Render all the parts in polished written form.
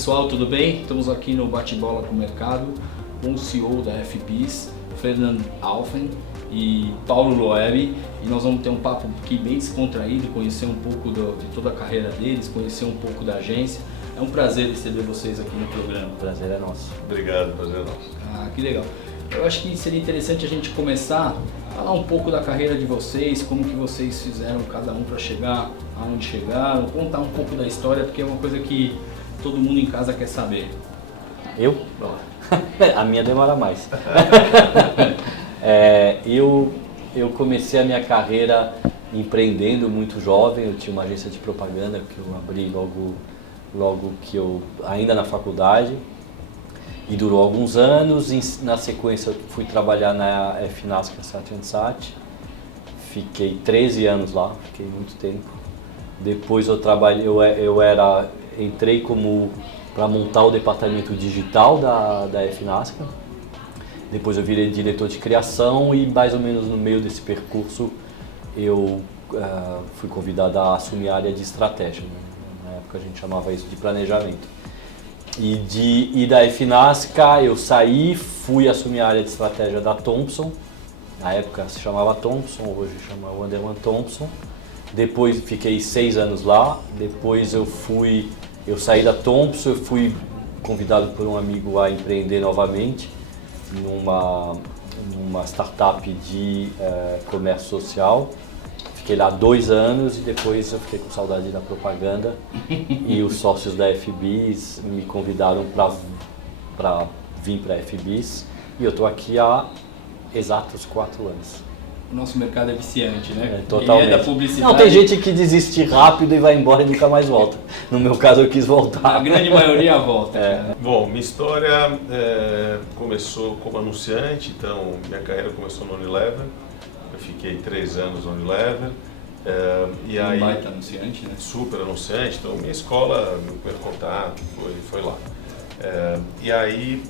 pessoal, tudo bem? Estamos aqui no Bate-Bola com o Mercado com o CEO da FBIS, Fernando Alfen e Paulo Loeb, e nós vamos ter um papo aqui bem descontraído, conhecer um pouco de toda a carreira deles, conhecer um pouco da agência. É um prazer receber vocês aqui no programa. O prazer é nosso. Obrigado, prazer é nosso. Que legal. Eu acho que seria interessante a gente começar a falar um pouco da carreira de vocês, como que vocês fizeram cada um para chegar aonde chegaram, contar um pouco da história, porque é uma coisa que todo mundo em casa quer saber. Eu? A minha demora mais. Eu comecei a minha carreira empreendendo muito jovem. Eu tinha uma agência de propaganda que eu abri logo que eu, ainda na faculdade, e durou alguns anos. Na sequência eu fui trabalhar na FNASCA Sat&Sat, fiquei 13 anos lá, fiquei muito tempo. Depois entrei para montar o departamento digital da FNASCA. Depois eu virei diretor de criação e mais ou menos no meio desse percurso eu fui convidado a assumir a área de estratégia, né? Na época a gente chamava isso de planejamento. E da FNASCA eu saí, fui assumir a área de estratégia da Thomson. Na época se chamava Thomson, hoje chama Wunderman Thompson. Depois fiquei 6 anos lá. Depois eu saí da Thomson, eu fui convidado por um amigo a empreender novamente numa startup de comércio social. Fiquei lá 2 anos e depois eu fiquei com saudade da propaganda e os sócios da FBIS me convidaram para vir para a FBIS e eu estou aqui há exatos 4 anos. O nosso mercado é viciante, né? Totalmente. Quem é da publicidade... Não, tem gente que desiste rápido e vai embora e nunca mais volta. No meu caso eu quis voltar. A grande maioria volta. Bom, minha história começou como anunciante, então minha carreira começou no Unilever. Eu fiquei 3 anos no Unilever. Um baita anunciante, né? Super anunciante, então minha escola, meu primeiro contato foi lá. E aí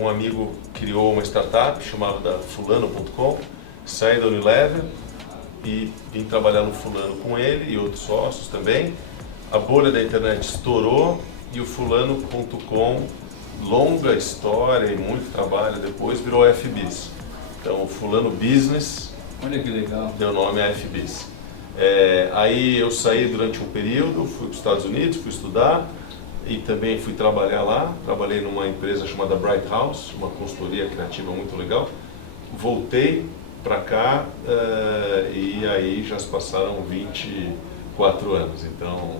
um amigo criou uma startup chamada Fulano.com. Saí da Unilever e vim trabalhar no Fulano com ele e outros sócios também. A bolha da internet estourou e o Fulano.com, longa história e muito trabalho depois, virou a FBIS. Então o Fulano Business, olha que legal, deu nome à FBIS. Aí eu saí durante um período, fui para os Estados Unidos, fui estudar e também fui trabalhar lá. Trabalhei numa empresa chamada Bright House, uma consultoria criativa muito legal. Voltei para cá e aí já se passaram 24 anos, então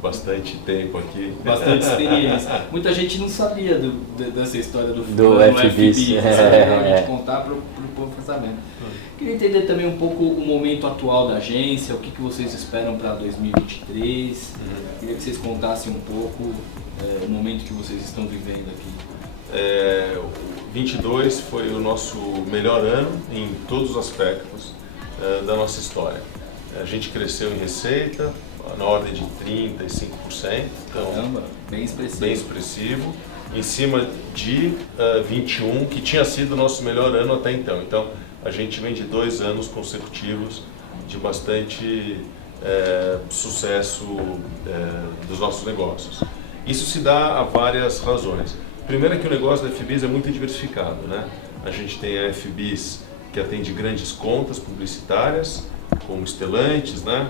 bastante tempo aqui. Bastante experiência. Muita gente não sabia dessa história do FBIS. Realmente contar para o povo sabendo. Queria entender também um pouco o momento atual da agência, o que vocês esperam para 2023. Queria que vocês contassem um pouco o momento que vocês estão vivendo aqui. 22 foi o nosso melhor ano em todos os aspectos da nossa história. A gente cresceu em receita na ordem de 35%, então caramba, bem expressivo. Bem expressivo, em cima de 21, que tinha sido o nosso melhor ano até então. Então a gente vem de 2 anos consecutivos de bastante sucesso dos nossos negócios. Isso se dá a várias razões. Primeiro é que o negócio da FBIS é muito diversificado, né? A gente tem a FBIS que atende grandes contas publicitárias, como Stellantis, né?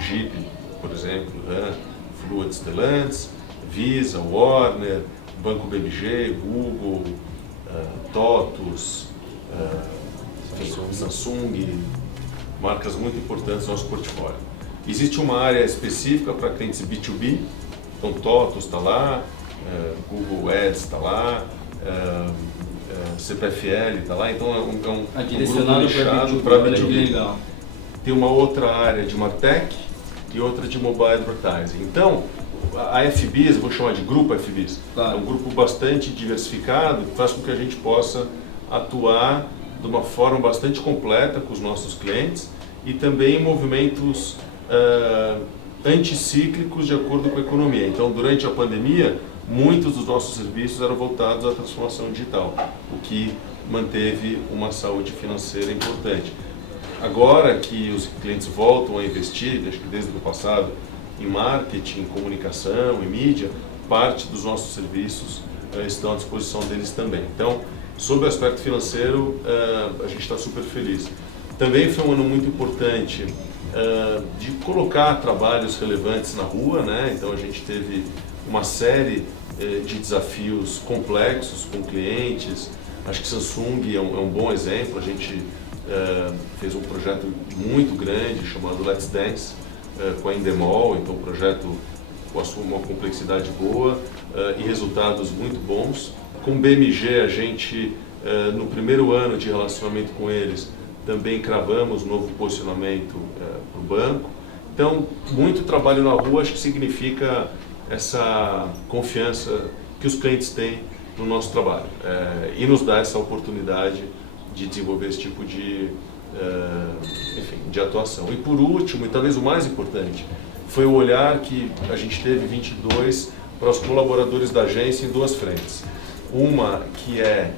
Jeep, por exemplo, né? Fluid Stellantis, Visa, Warner, Banco BMG, Google, TOTUS, Samsung, marcas muito importantes no nosso portfólio. Existe uma área específica para clientes B2B, então TOTUS está lá, Google Ads está lá, CPFL está lá, então é um grupo nichado para B2B. Tem uma outra área de MarTech e outra de Mobile Advertising. Então, a FBIS, vou chamar de Grupo FBIS, claro, é um grupo bastante diversificado que faz com que a gente possa atuar de uma forma bastante completa com os nossos clientes e também em movimentos anticíclicos de acordo com a economia. Então, durante a pandemia, muitos dos nossos serviços eram voltados à transformação digital, o que manteve uma saúde financeira importante. Agora que os clientes voltam a investir, acho que desde o passado, em marketing, comunicação e mídia, parte dos nossos serviços estão à disposição deles também. Então, sobre o aspecto financeiro, a gente está super feliz. Também foi um ano muito importante de colocar trabalhos relevantes na rua, né? Então a gente teve uma série de desafios complexos com clientes. Acho que Samsung é um bom exemplo. A gente fez um projeto muito grande chamado Let's Dance com a Endemol, então um projeto com uma complexidade boa e resultados muito bons. Com o BMG, a gente, no primeiro ano de relacionamento com eles, também cravamos um novo posicionamento para o banco. Então, muito trabalho na rua, acho que significa essa confiança que os clientes têm no nosso trabalho e nos dá essa oportunidade de desenvolver esse tipo de atuação. E por último, e talvez o mais importante, foi o olhar que a gente teve em 22 para os colaboradores da agência em duas frentes. Uma que é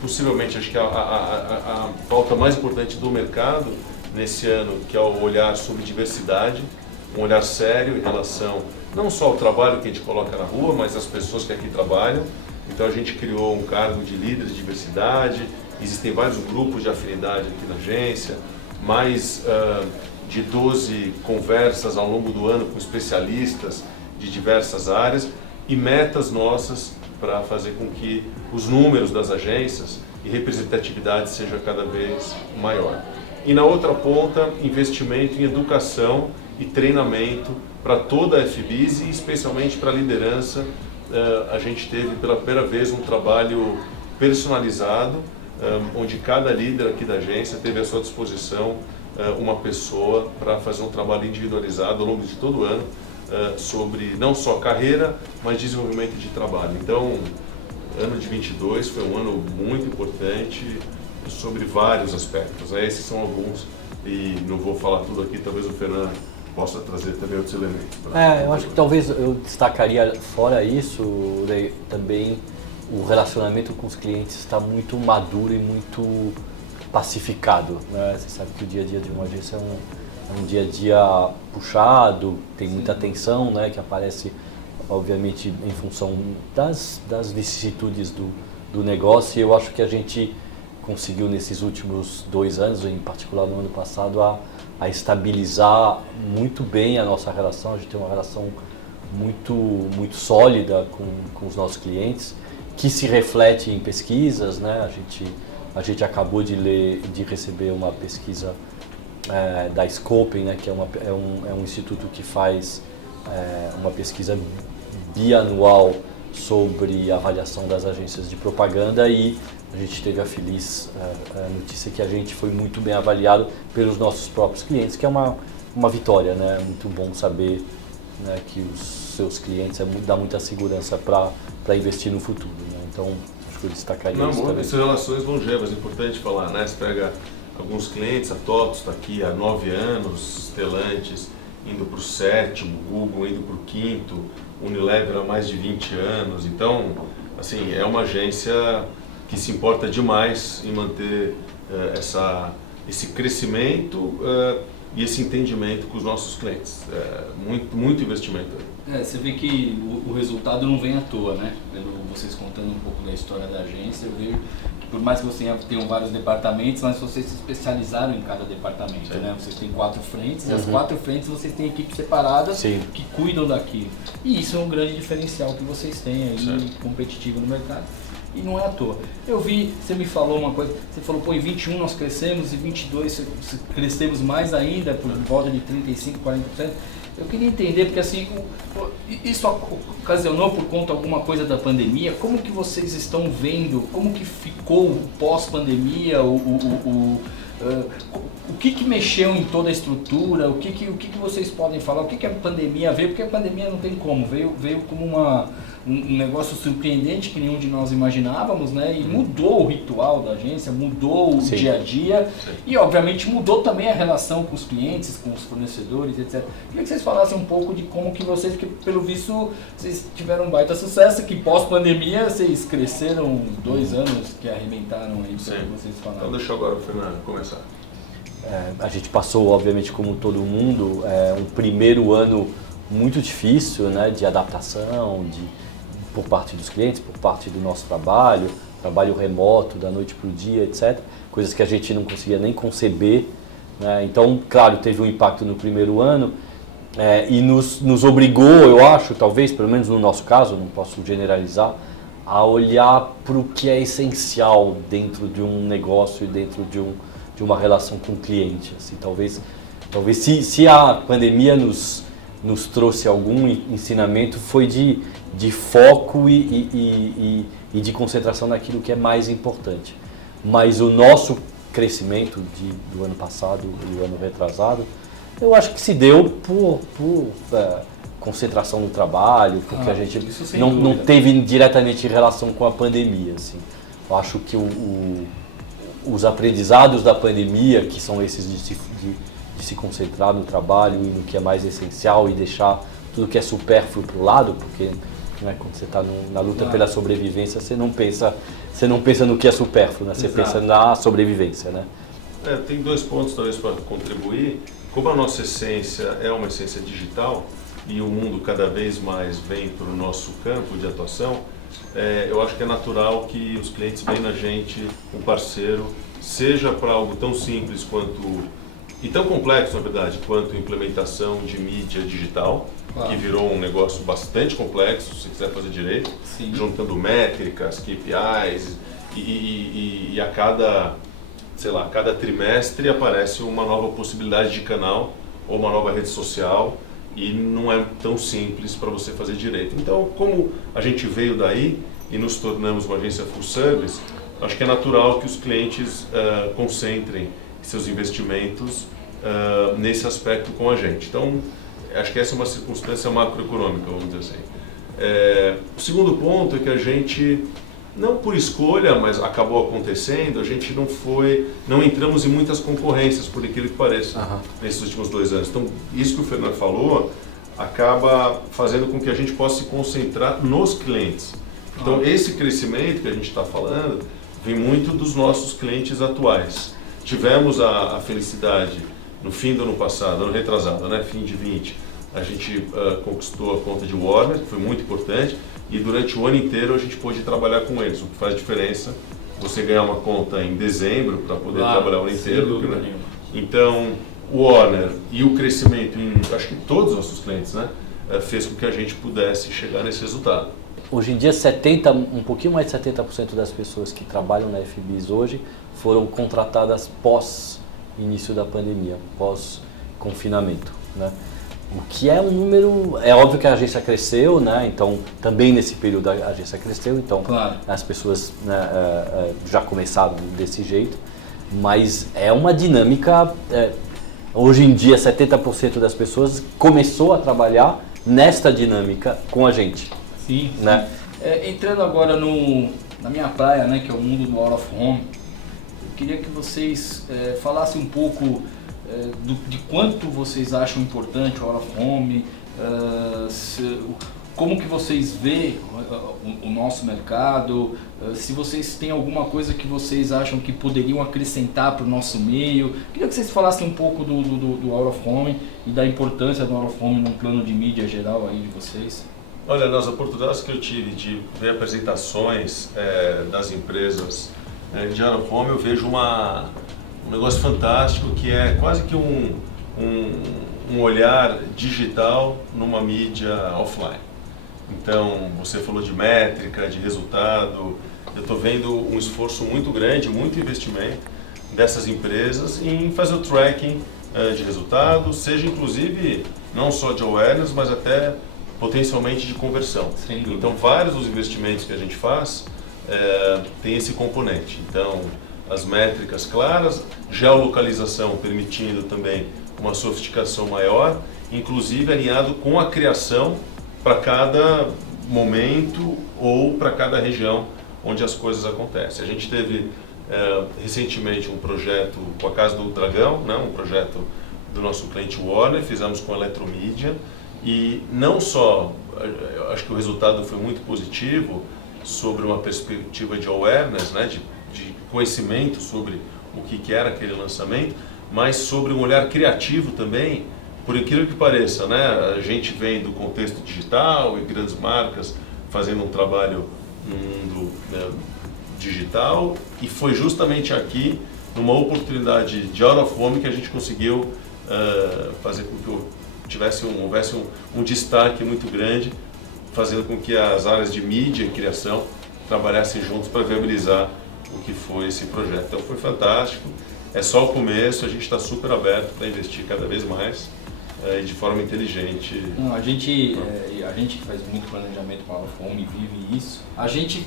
possivelmente, acho que a pauta mais importante do mercado nesse ano, que é o olhar sobre diversidade, um olhar sério em relação não só ao trabalho que a gente coloca na rua, mas às pessoas que aqui trabalham. Então a gente criou um cargo de líder de diversidade, existem vários grupos de afinidade aqui na agência, mais de 12 conversas ao longo do ano com especialistas de diversas áreas e metas nossas para fazer com que os números das agências e representatividade seja cada vez maior. E na outra ponta, investimento em educação e treinamento para toda a FBIS e especialmente para a liderança. A gente teve pela primeira vez um trabalho personalizado, onde cada líder aqui da agência teve à sua disposição uma pessoa para fazer um trabalho individualizado ao longo de todo o ano, sobre não só carreira, mas desenvolvimento de trabalho. Então, ano de 22 foi um ano muito importante sobre vários aspectos. Esses são alguns e não vou falar tudo aqui, talvez o Fernando possa trazer também outros elementos. Eu acho que talvez eu destacaria fora isso, também o relacionamento com os clientes está muito maduro e muito pacificado, né? Você sabe que o dia a dia de uma agência é um dia a dia puxado, tem muita tensão, né, que aparece obviamente em função das vicissitudes do negócio, e eu acho que a gente conseguiu nesses últimos 2 anos, em particular no ano passado, a estabilizar muito bem a nossa relação. A gente tem uma relação muito sólida com os nossos clientes, que se reflete em pesquisas, né? A gente acabou de receber uma pesquisa da Scopem, né, que é um instituto que faz uma pesquisa bianual sobre a avaliação das agências de propaganda, e a gente teve a feliz notícia que a gente foi muito bem avaliado pelos nossos próprios clientes, que é uma vitória, né? É muito bom saber, né, que os seus clientes dá muita segurança para investir no futuro, né? Então, acho que eu destacaria isso também. Essas relações longevas, é importante falar, né? Você pega alguns clientes, a TOTOS está aqui há 9 anos, Stellantis indo para o 7º, Google indo para o 5º, Unilever há mais de 20 anos. Então, assim, é uma agência que se importa demais em manter esse crescimento e esse entendimento com os nossos clientes. Muito investimento. Você vê que o resultado não vem à toa, né? Vocês contando um pouco da história da agência, eu vejo que por mais que vocês tenham vários departamentos, mas vocês se especializaram em cada departamento, né? Vocês têm 4 frentes, e as 4 frentes vocês têm equipes separadas que cuidam daquilo. E isso é um grande diferencial que vocês têm aí, competitivo no mercado. E não é à toa. Eu vi, você me falou uma coisa, você falou, pô, em 21 nós crescemos, em 22 crescemos mais ainda, por volta de 35%, 40%. Eu queria entender, porque assim, isso ocasionou por conta de alguma coisa da pandemia. Como que vocês estão vendo, como que ficou o pós-pandemia, o que mexeu em toda a estrutura, o que vocês podem falar, o que a pandemia veio, porque a pandemia não tem como, veio como um negócio surpreendente que nenhum de nós imaginávamos, né? E mudou o ritual da agência, mudou o dia a dia e obviamente mudou também a relação com os clientes, com os fornecedores, etc. Queria que vocês falassem um pouco de como que vocês, porque pelo visto vocês tiveram um baita sucesso, que pós-pandemia vocês cresceram 2 anos que arrebentaram aí, pelo que vocês falaram. Então deixa agora o Fernando começar. A gente passou, obviamente, como todo mundo, um primeiro ano muito difícil, né, de adaptação, por parte dos clientes, por parte do nosso trabalho remoto, da noite para o dia, etc. Coisas que a gente não conseguia nem conceber, né? Então, claro, teve um impacto no primeiro ano e nos obrigou, eu acho, talvez, pelo menos no nosso caso, não posso generalizar, a olhar para o que é essencial dentro de um negócio e dentro de uma relação com o cliente. Assim, talvez se a pandemia nos trouxe algum ensinamento, foi de foco e de concentração naquilo que é mais importante. Mas o nosso crescimento do ano passado e do ano retrasado, eu acho que se deu por concentração no trabalho, porque a gente não teve diretamente relação com a pandemia. Assim. Eu acho que os aprendizados da pandemia, que são esses de se concentrar no trabalho e no que é mais essencial e deixar tudo que é supérfluo para o lado, porque quando você está na luta pela sobrevivência, você não pensa no que é supérfluo, né? Você pensa na sobrevivência. Né? Tem 2 pontos talvez para contribuir. Como a nossa essência é uma essência digital e o mundo cada vez mais vem para o nosso campo de atuação, eu acho que é natural que os clientes veem na gente um parceiro, seja para algo tão simples e tão complexo, na verdade, quanto implementação de mídia digital, que virou um negócio bastante complexo, se quiser fazer direito, juntando métricas, KPIs, e a cada trimestre aparece uma nova possibilidade de canal ou uma nova rede social, e não é tão simples para você fazer direito. Então, como a gente veio daí e nos tornamos uma agência full service, acho que é natural que os clientes concentrem seus investimentos nesse aspecto com a gente. Então, acho que essa é uma circunstância macroeconômica, vamos dizer assim. O segundo ponto é que a gente, não por escolha, mas acabou acontecendo, a gente não entramos em muitas concorrências, por aquilo que pareça, nesses últimos 2 anos. Então, isso que o Fernando falou acaba fazendo com que a gente possa se concentrar nos clientes. Então, esse crescimento que a gente está falando vem muito dos nossos clientes atuais. Tivemos a felicidade no fim do ano passado, ano retrasado, né? Fim de 20, a gente conquistou a conta de Warner, que foi muito importante, e durante o ano inteiro a gente pôde trabalhar com eles, o que faz diferença você ganhar uma conta em dezembro para poder trabalhar o ano inteiro. Né? Então, o Warner e o crescimento em, acho que todos os nossos clientes, né, fez com que a gente pudesse chegar nesse resultado. Hoje em dia, um pouquinho mais de 70% das pessoas que trabalham na FBIS hoje foram contratadas pós-início da pandemia, pós-confinamento, né? O que é um número... É óbvio que a agência cresceu, né? Então, também nesse período a agência cresceu, então as pessoas, né, já começaram desse jeito, mas é uma dinâmica... hoje em dia, 70% das pessoas começou a trabalhar nesta dinâmica com a gente. Sim. Né? Entrando agora na minha praia, né, que é o mundo do Out of Home, eu queria que vocês falassem um pouco de quanto vocês acham importante o Out of Home, como que vocês veem o nosso mercado, se vocês têm alguma coisa que vocês acham que poderiam acrescentar para o nosso meio. Queria que vocês falassem um pouco do Out of Home e da importância do Out of Home num plano de mídia geral aí de vocês. Olha, nas oportunidades que eu tive de ver apresentações das empresas de Out of Home, eu vejo um negócio fantástico que é quase que um olhar digital numa mídia offline. Então, você falou de métrica, de resultado, eu estou vendo um esforço muito grande, muito investimento dessas empresas em fazer o tracking de resultados, seja inclusive não só de awareness, mas até potencialmente de conversão. Então, vários dos investimentos que a gente faz tem esse componente. Então, as métricas claras, geolocalização permitindo também uma sofisticação maior, inclusive alinhado com a criação para cada momento ou para cada região onde as coisas acontecem. A gente teve recentemente um projeto com a Casa do Dragão, né, um projeto do nosso cliente Warner, fizemos com a Eletromídia, e não só, acho que o resultado foi muito positivo sobre uma perspectiva de awareness, né, de conhecimento sobre o que era aquele lançamento, mas sobre um olhar criativo também por incrível que pareça, né, a gente vem do contexto digital e grandes marcas fazendo um trabalho no mundo, né, digital, e foi justamente aqui, numa oportunidade de out of home, que a gente conseguiu fazer com que houvesse um destaque muito grande, fazendo com que as áreas de mídia e criação trabalhassem juntos para viabilizar o que foi esse projeto. Então foi fantástico, é só o começo, a gente está super aberto para investir cada vez mais e de forma inteligente. Não, a gente que faz muito planejamento com a Fome, vive isso, a gente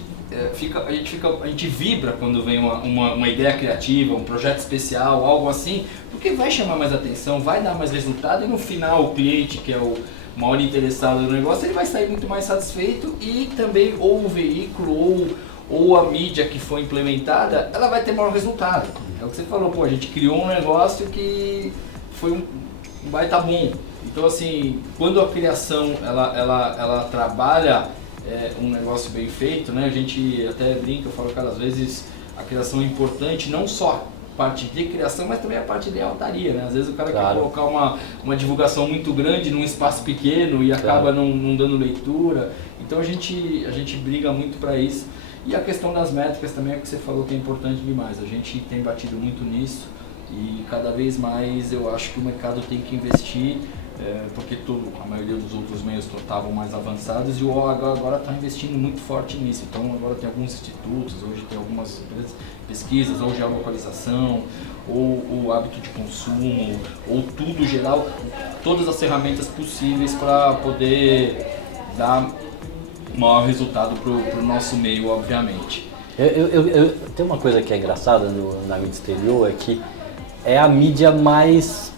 vibra quando vem uma ideia criativa, um projeto especial, algo assim, porque vai chamar mais atenção, vai dar mais resultado, e no final o cliente, que é o maior interessado no negócio, ele vai sair muito mais satisfeito, e também ou o veículo ou a mídia que foi implementada, ela vai ter maior resultado. É o que você falou, pô, a gente criou um negócio que foi um baita bom. Então assim, quando a criação ela trabalha um negócio bem feito, né? A gente até brinca, eu falo que às vezes a criação é importante, não só a parte de criação, mas também a parte de altaria, né? Às vezes o cara quer colocar uma divulgação muito grande num espaço pequeno e acaba não dando leitura. Então a gente briga muito para isso. E a questão das métricas também é o que você falou, que é importante demais. A gente tem batido muito nisso e cada vez mais eu acho que o mercado tem que investir, porque a maioria dos outros meios estavam mais avançados, e o OH agora está investindo muito forte nisso. Então agora tem alguns institutos, hoje tem algumas pesquisas, ou geolocalização, ou o hábito de consumo, ou tudo geral, todas as ferramentas possíveis para poder dar maior resultado para o nosso meio, obviamente. Tem uma coisa que é engraçada na mídia exterior, é que é a mídia mais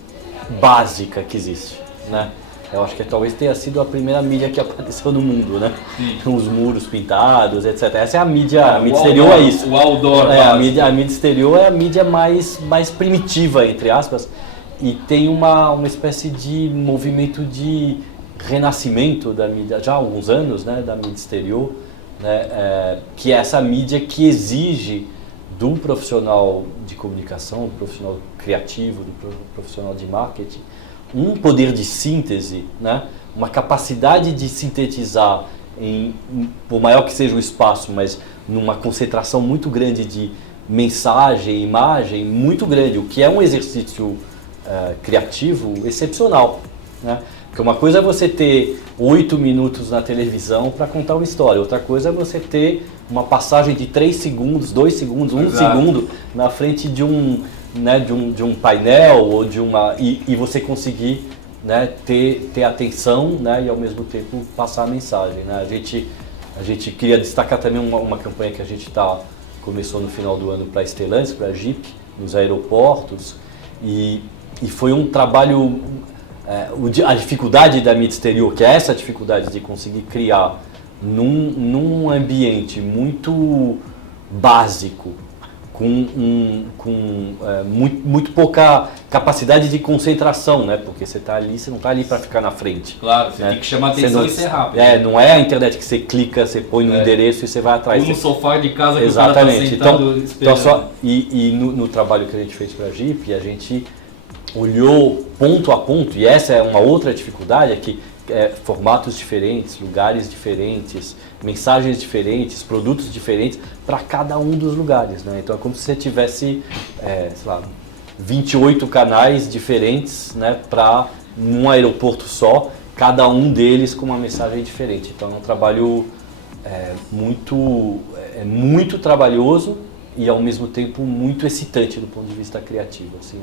básica que existe, né? Eu acho que talvez tenha sido a primeira mídia que apareceu no mundo, né? Sim. Os muros pintados, etc. Essa é a mídia exterior, é isso. O outdoor. A mídia exterior é a mídia mais primitiva, entre aspas, e tem uma espécie de movimento de renascimento da mídia, já há alguns anos, né, da mídia exterior, né, que é essa mídia que exige do profissional de comunicação, do profissional criativo, do profissional de marketing, um poder de síntese, né, uma capacidade de sintetizar, por maior que seja o espaço, mas numa concentração muito grande de mensagem, imagem, muito grande, o que é um exercício criativo excepcional, né? Porque uma coisa é você ter 8 minutos na televisão para contar uma história, outra coisa é você ter uma passagem de 3 segundos, 2 segundos, 1 segundo na frente de um painel ou e você conseguir, né, ter atenção, né, e ao mesmo tempo passar a mensagem, né? A gente queria destacar também uma campanha que a gente começou no final do ano para a Stellantis, para a Jeep, nos aeroportos, e foi um trabalho. A dificuldade da mídia exterior, que é essa dificuldade de conseguir criar num ambiente muito básico, com muito pouca capacidade de concentração, né? Porque você não está ali para ficar na frente. Claro, você tem que chamar atenção e ser rápido. Não é a internet que você clica, você põe no endereço e você vai atrás. Ou no sofá de casa que exatamente. O cara está sentado esperando. No trabalho que a gente fez para a Jeep, a gente olhou ponto a ponto, e essa é uma outra dificuldade, é que formatos diferentes, lugares diferentes, mensagens diferentes, produtos diferentes para cada um dos lugares, né? Então é como se você tivesse, 28 canais diferentes, né, para um aeroporto só, cada um deles com uma mensagem diferente. Então é um trabalho muito trabalhoso e ao mesmo tempo muito excitante do ponto de vista criativo. Assim,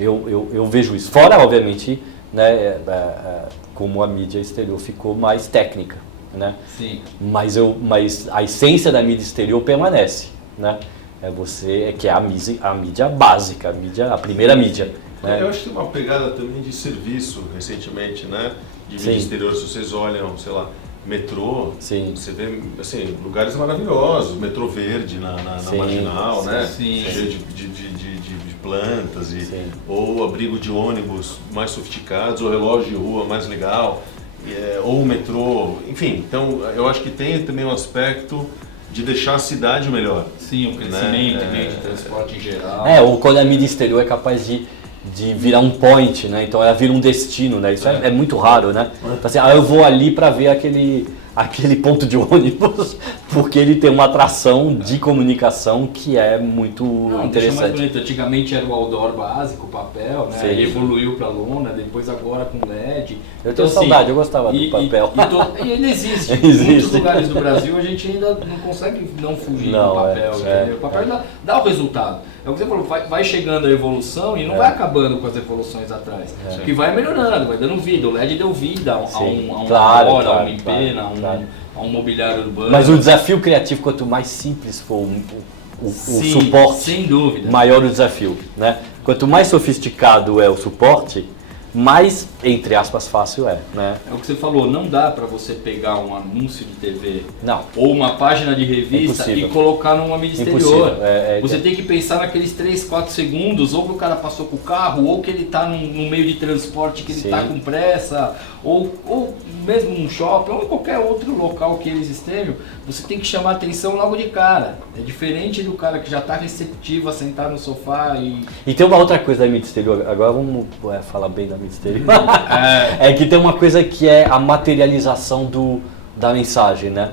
eu vejo isso. Fora, obviamente, né, como a mídia exterior ficou mais técnica, né? Sim. Mas a essência da mídia exterior permanece, né? Que é a mídia básica, a primeira mídia. Né? Eu acho que tem uma pegada também de serviço recentemente, né? De mídia exterior. Se vocês olham, sei lá, metrô, sim, você vê assim, lugares maravilhosos, metrô verde na Marginal, né? Sim. Cheio de plantas, ou abrigo de ônibus mais sofisticados, ou relógio de rua mais legal, ou metrô, enfim. Então eu acho que tem também um aspecto de deixar a cidade melhor. Sim, o crescimento, de transporte em geral. Ou quando a mídia exterior é capaz de de virar um point, né? Então ela vira um destino, né? Isso é muito raro, né? Então, assim, eu vou ali para ver aquele ponto de ônibus, porque ele tem uma atração de comunicação que é muito interessante. Deixa mais bonito. Antigamente era o outdoor básico, o papel, né? Sim. Evoluiu para lona, depois agora com LED. Eu tenho saudade, eu gostava do papel. E ele existe. Existe. Em muitos lugares do Brasil a gente ainda não consegue não fugir do papel. O papel dá o resultado. É o que você falou, vai chegando a evolução e não vai acabando com as evoluções atrás. Que vai melhorando, vai dando vida. O LED deu vida a uma empena, a um mobiliário urbano. Mas o desafio criativo, quanto mais simples for o suporte, sem dúvida, maior o desafio, né? Quanto mais sofisticado é o suporte, mais, entre aspas, fácil é, né? É o que você falou, não dá para você pegar um anúncio de TV não. ou uma página de revista e colocar numa mídia exterior. Você tem que pensar naqueles 3, 4 segundos, ou que o cara passou com o carro, ou que ele está num meio de transporte que ele está com pressa, ou mesmo num shopping, ou em qualquer outro local que eles estejam, você tem que chamar atenção logo de cara. É diferente do cara que já está receptivo a sentar no sofá e... E tem uma outra coisa da mídia exterior, agora vamos falar bem da mídia exterior. É que tem uma coisa que é a materialização da mensagem, né?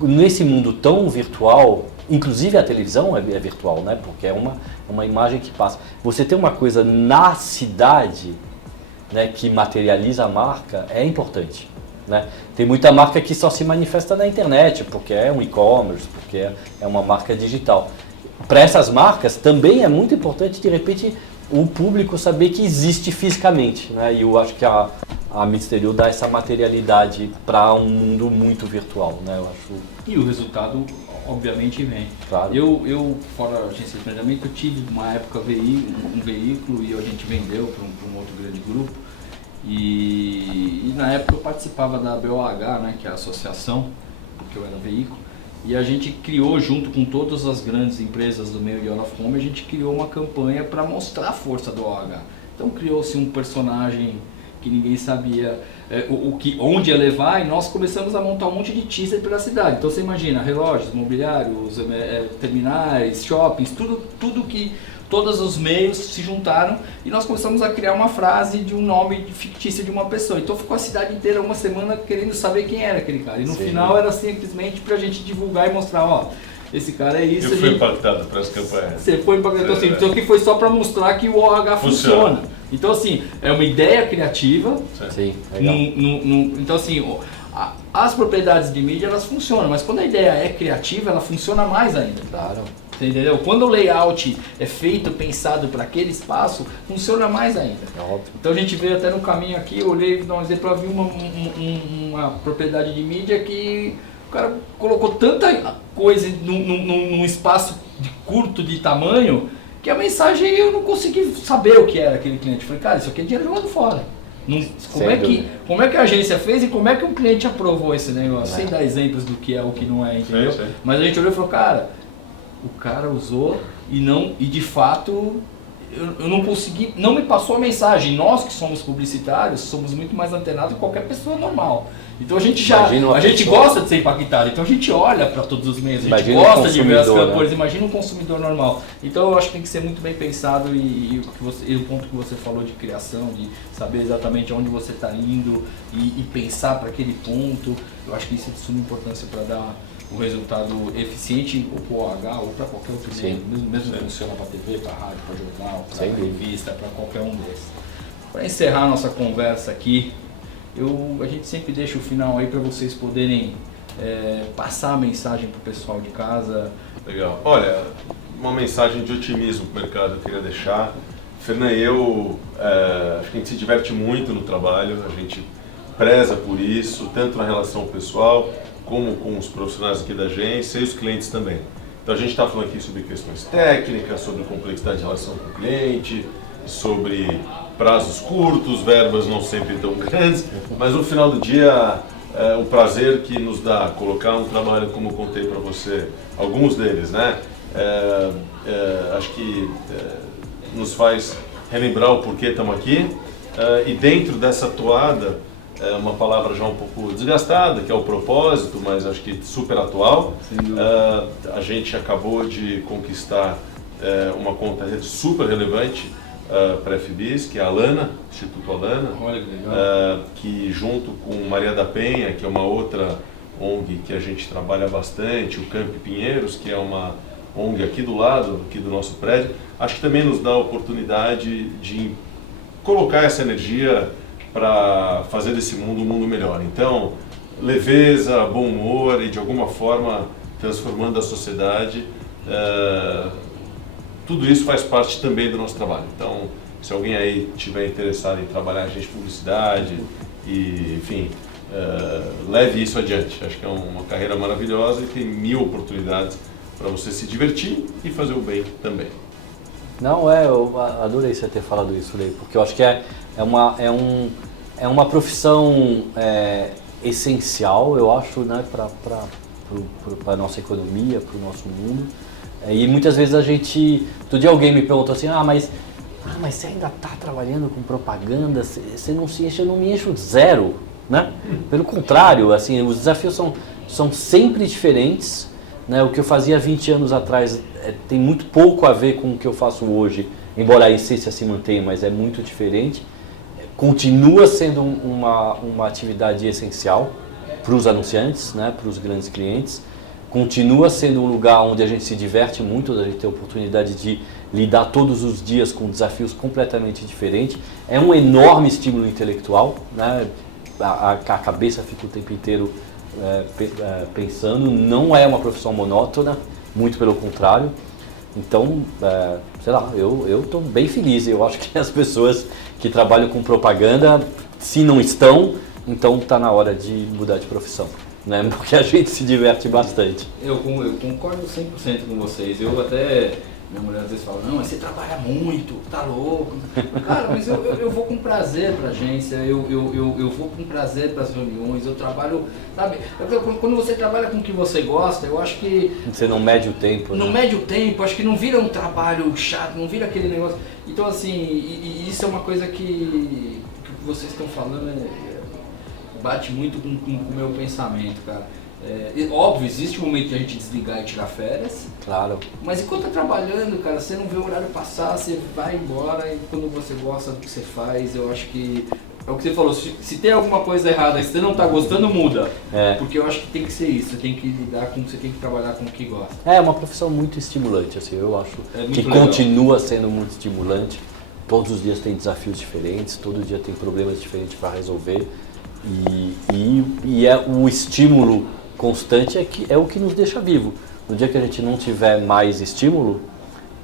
Nesse mundo tão virtual, inclusive a televisão é virtual, né? Porque é uma imagem que passa. Você tem uma coisa na cidade, né, que materializa a marca, é importante. Né? Tem muita marca que só se manifesta na internet, porque é um e-commerce, porque é uma marca digital. Para essas marcas também é muito importante, de repente, o público saber que existe fisicamente. Né? E eu acho que a mídia exterior dá essa materialidade para um mundo muito virtual. Né? Eu acho... E o resultado, obviamente, vem. Claro. Eu fora a agência de planejamento, eu tive uma época um veículo e a gente vendeu para um outro grande grupo. E na época eu participava da BOH, né, que é a associação, porque eu era veículo, e a gente criou, junto com todas as grandes empresas do meio de out of home, a gente criou uma campanha para mostrar a força do OH. Então criou-se um personagem que ninguém sabia onde ia levar, e nós começamos a montar um monte de teaser pela cidade. Então você imagina, relógios, mobiliários, terminais, shoppings, tudo que... Todos os meios se juntaram e nós começamos a criar uma frase de um nome fictício de uma pessoa. Então ficou a cidade inteira uma semana querendo saber quem era aquele cara. E no final era simplesmente pra gente divulgar e mostrar, ó, esse cara é isso. Eu fui impactado por essa campanha. Você foi impactado, assim, então que foi só para mostrar que o OH funciona. Então assim, é uma ideia criativa. Sim, legal. Então assim, as propriedades de mídia elas funcionam, mas quando a ideia é criativa, ela funciona mais ainda. Claro. Você entendeu? Quando o layout é feito, pensado para aquele espaço, funciona mais ainda. Então a gente veio até no caminho aqui, eu olhei, dar um exemplo, eu vi uma propriedade de mídia que o cara colocou tanta coisa num espaço curto de tamanho, que a mensagem eu não consegui saber o que era aquele cliente. Eu falei, cara, isso aqui é dinheiro jogado fora. Como é que a agência fez e como é que o cliente aprovou esse negócio? Sem dar exemplos do que é o que não é, entendeu? Sim. Mas a gente olhou e falou, cara, o cara usou e de fato eu não consegui, não me passou a mensagem. Nós que somos publicitários somos muito mais antenados que qualquer pessoa normal. Então a gente gosta de ser impactado, então a gente olha para todos os meios, a gente gosta de ver as campanhas, né? Imagina um consumidor normal. Então eu acho que tem que ser muito bem pensado e o ponto que você falou de criação, de saber exatamente aonde você está indo e pensar para aquele ponto, eu acho que isso é de suma importância para dar o resultado eficiente ou para o OH ou para qualquer outro meio, mesmo que funciona para TV, para rádio, para jornal, para revista, para qualquer um desses. Para encerrar a nossa conversa aqui, a gente sempre deixa o final aí para vocês poderem passar a mensagem para o pessoal de casa. Legal. Olha, uma mensagem de otimismo para o mercado eu queria deixar. Fernanda e eu, acho que a gente se diverte muito no trabalho, a gente preza por isso, tanto na relação pessoal, como com os profissionais aqui da agência e os clientes também. Então a gente está falando aqui sobre questões técnicas, sobre complexidade de relação com o cliente, sobre prazos curtos, verbas não sempre tão grandes, mas no final do dia o prazer que nos dá colocar um trabalho como eu contei para você, alguns deles, né? Acho que nos faz relembrar o porquê estamos aqui e dentro dessa toada, uma palavra já um pouco desgastada, que é o propósito, mas acho que super atual. A gente acabou de conquistar uma conta super relevante para a FBIS, que é a Alana, Instituto Alana. Olha que legal. Que junto com Maria da Penha, que é uma outra ONG que a gente trabalha bastante, o Camp Pinheiros, que é uma ONG aqui do lado, aqui do nosso prédio, acho que também nos dá a oportunidade de colocar essa energia para fazer desse mundo um mundo melhor. Então, leveza, bom humor e de alguma forma transformando a sociedade, tudo isso faz parte também do nosso trabalho. Então, se alguém aí estiver interessado em trabalhar agente de publicidade e, enfim, leve isso adiante. Acho que é uma carreira maravilhosa e tem 1000 oportunidades para você se divertir e fazer o bem também. Não, eu adorei você ter falado isso, Lei, porque eu acho que é uma profissão essencial, eu acho, né, para a nossa economia, para o nosso mundo. E muitas vezes outro dia alguém me perguntou assim, mas você ainda está trabalhando com propaganda, você não se enche, eu não me encho zero, né? Pelo contrário, assim, os desafios são sempre diferentes, né? O que eu fazia 20 anos atrás tem muito pouco a ver com o que eu faço hoje, embora a essência se mantenha, mas é muito diferente. Continua sendo uma atividade essencial para os anunciantes, né? Para os grandes clientes. Continua sendo um lugar onde a gente se diverte muito, a gente tem a oportunidade de lidar todos os dias com desafios completamente diferentes. É um enorme estímulo intelectual, né? A cabeça fica o tempo inteiro pensando, não é uma profissão monótona, muito pelo contrário. Então, sei lá, eu estou bem feliz. Eu acho que as pessoas que trabalham com propaganda, se não estão, então está na hora de mudar de profissão. Né? Porque a gente se diverte bastante. Eu concordo 100% com vocês. Minha mulher às vezes fala, não, mas você trabalha muito, tá louco. Cara, mas eu vou com prazer pra agência, eu vou com prazer pras reuniões, eu trabalho, sabe? Quando você trabalha com o que você gosta, eu acho que... Você não mede o tempo, né? Não mede o tempo, acho que não vira um trabalho chato, não vira aquele negócio. Então assim, e isso é uma coisa que vocês estão falando, bate muito com o meu pensamento, cara. Óbvio, existe um momento de a gente desligar e tirar férias. Claro. Mas enquanto tá trabalhando, cara, você não vê o horário passar, você vai embora e quando você gosta do que você faz, eu acho que... É o que você falou, se tem alguma coisa errada, se você não tá gostando, muda. Porque eu acho que tem que ser isso, você tem que lidar com, você tem que trabalhar com o que gosta. É uma profissão muito estimulante, assim, eu acho que legal. Continua sendo muito estimulante. Todos os dias tem desafios diferentes, todo dia tem problemas diferentes para resolver. E o estímulo constante é o que nos deixa vivo. No dia que a gente não tiver mais estímulo,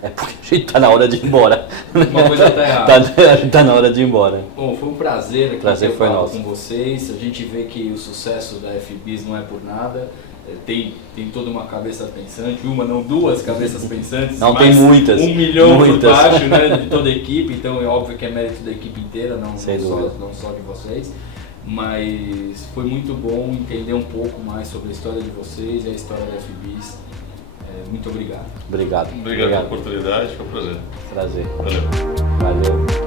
é porque a gente está na hora de ir embora. Uma coisa está errada. A gente está na hora de ir embora. Bom, foi um prazer aqui ter falado com vocês. A gente vê que o sucesso da FBIS não é por nada. Tem toda uma cabeça pensante, uma não, duas cabeças pensantes. Não, tem muitas. 1 milhão por baixo, né, de toda a equipe. Então é óbvio que é mérito da equipe inteira, não só de vocês. Mas foi muito bom entender um pouco mais sobre a história de vocês e a história da FBIS. Muito obrigado. Obrigado pela oportunidade, foi um prazer. Prazer. Valeu. Valeu.